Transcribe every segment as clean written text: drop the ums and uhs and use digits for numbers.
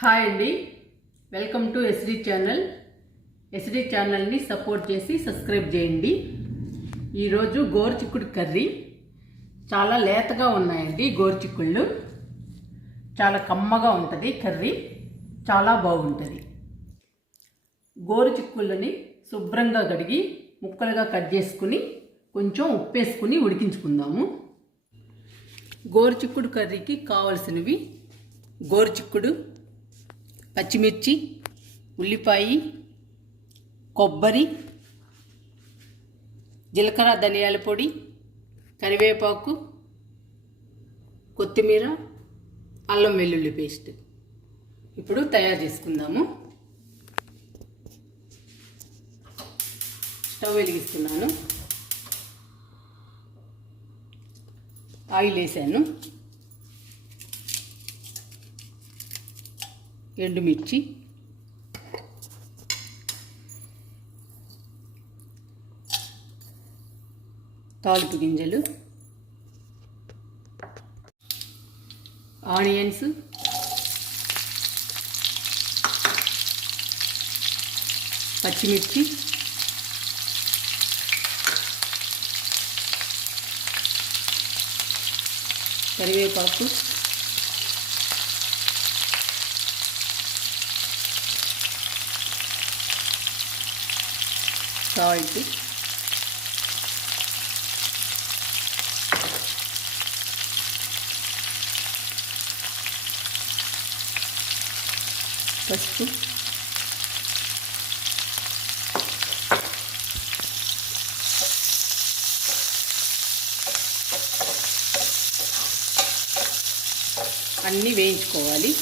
Hi అండి, welcome to SD channel. SD ఛానల్ని support చేసి సబ్స్క్రైబ్ చేయండి. ఈరోజు గోరుచిక్కుడు కర్రీ. చాలా లేతగా ఉన్నాయండి గోరుచిక్కుళ్ళు. చాలా కమ్మగా ఉంటుంది కర్రీ, చాలా బాగుంటుంది. గోరుచిక్కుళ్ళని శుభ్రంగా కడిగి ముక్కలుగా కట్ చేసుకుని కొంచెం ఉప్పు వేసుకుని ఉడికించుకుందాము. గోరుచిక్కుడు కర్రీకి కావలసినవి గోరుచిక్కుడు, పచ్చిమిర్చి, ఉల్లిపాయ, కొబ్బరి, జీలకర్ర, ధనియాల పొడి, కరివేపాకు, కొత్తిమీర, అల్లం వెల్లుల్లి పేస్ట్. ఇప్పుడు తయారు చేసుకుందాము. స్టవ్ వెలిగిస్తున్నాను. ఆయిల్ వేసాను. ఎండుమిర్చి, తాలింపు గింజలు, ఆనియన్స్, పచ్చిమిర్చి, కరివేపాకు, సాల్ట్, పసుపు, అన్నీ వేయించుకోవాలి.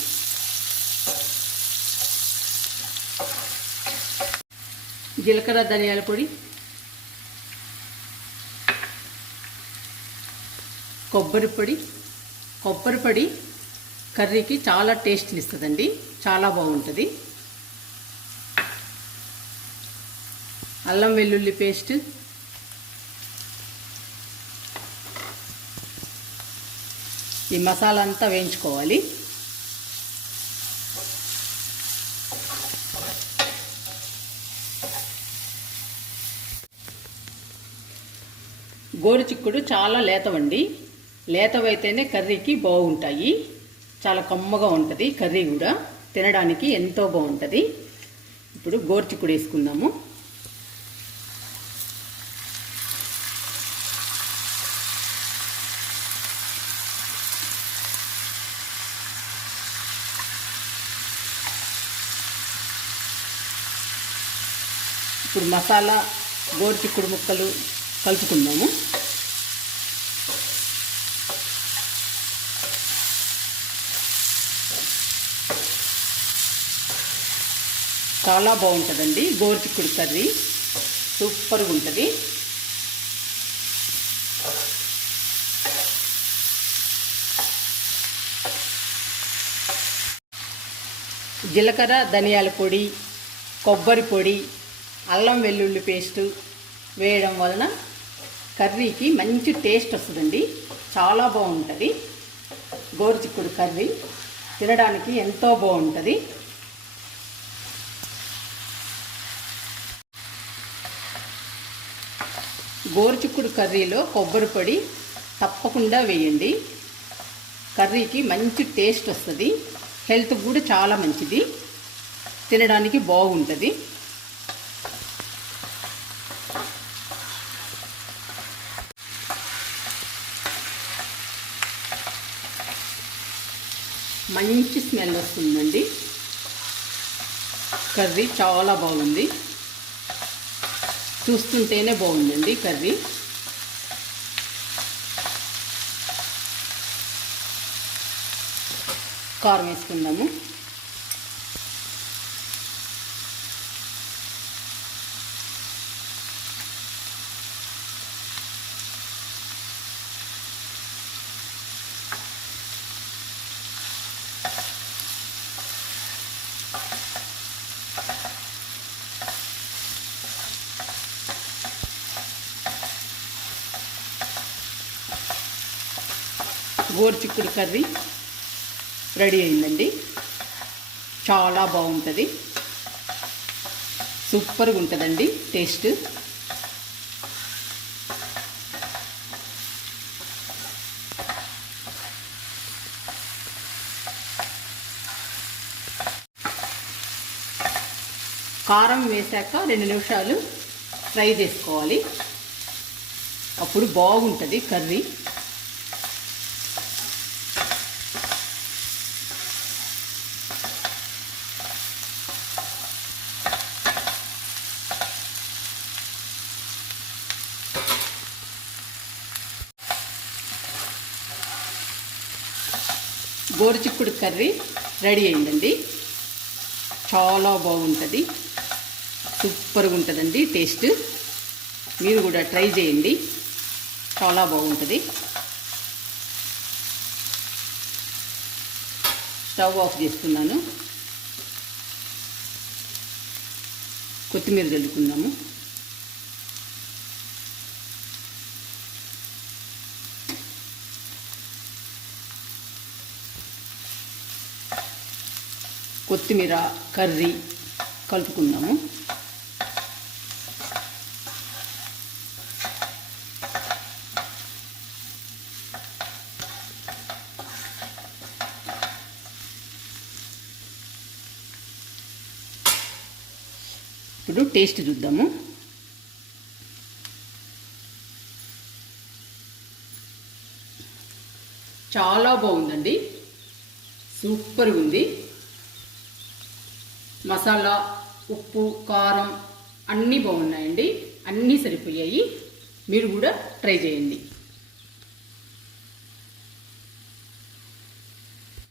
జీలకర్ర, ధనియాల పొడి, కొబ్బరి పొడి కర్రీకి చాలా టేస్ట్ని ఇస్తుందండి, చాలా బాగుంటుంది. అల్లం వెల్లుల్లి పేస్ట్, ఈ మసాలా అంతా వేయించుకోవాలి. గోరుచిక్కుడు చాలా లేతవండి. లేతవైతేనే కర్రీకి బాగుంటాయి. చాలా కమ్మగా ఉంటుంది కర్రీ కూడా, తినడానికి ఎంతో బాగుంటుంది. ఇప్పుడు గోరుచిక్కుడు వేసుకుందాము. ఇప్పుడు మసాలా, గోరుచిక్కుడు ముక్కలు కలుపుకుందాము. చాలా బాగుంటుందండి గోరుచిక్కుడు కర్రీ, సూపర్గా ఉంటుంది. జీలకర్ర, ధనియాల పొడి, కొబ్బరి పొడి, అల్లం వెల్లుల్లి పేస్టు వేయడం వలన కర్రీకి మంచి టేస్ట్ వస్తుందండి. చాలా బాగుంటుంది గోరుచిక్కుడు కర్రీ, తినడానికి ఎంతో బాగుంటుంది. గోరుచిక్కుడు కర్రీలో కొబ్బరి పొడి తప్పకుండా వేయండి. కర్రీకి మంచి టేస్ట్ వస్తుంది. హెల్త్ కూడా చాలా మంచిది, తినడానికి బాగుంటుంది. మంచి స్మెల్ వస్తుందండి. కర్రీ చాలా బాగుంది, చూస్తుంటేనే బాగుందండి కర్రీ. కారం వేసుకుందాము. గోరుచిక్కుడు కర్రీ రెడీ అయిందండి. చాలా బాగుంటుంది, సూపర్గా ఉంటుందండి టేస్ట్. కారం వేసాక 2 నిమిషాలు ఫ్రై చేసుకోవాలి, అప్పుడు బాగుంటుంది కర్రీ. గోరుచిక్కుడు కర్రీ రెడీ అయిందండి. చాలా బాగుంటుంది, సూపర్గా ఉంటుందండి టేస్ట్. మీరు కూడా ట్రై చేయండి, చాలా బాగుంటుంది. స్టవ్ ఆఫ్ చేసుకున్నాను, కొత్తిమీర చల్లుకున్నాము. కొత్తిమీర కర్రీ కలుపుకుందాము. ఇప్పుడు టేస్ట్ చూద్దాము. చాలా బాగుందండి, సూపర్గా ఉంది. మసాలా, ఉప్పు, కారం అన్నీ బాగున్నాయండి, అన్నీ సరిపోయాయి. మీరు కూడా ట్రై చేయండి.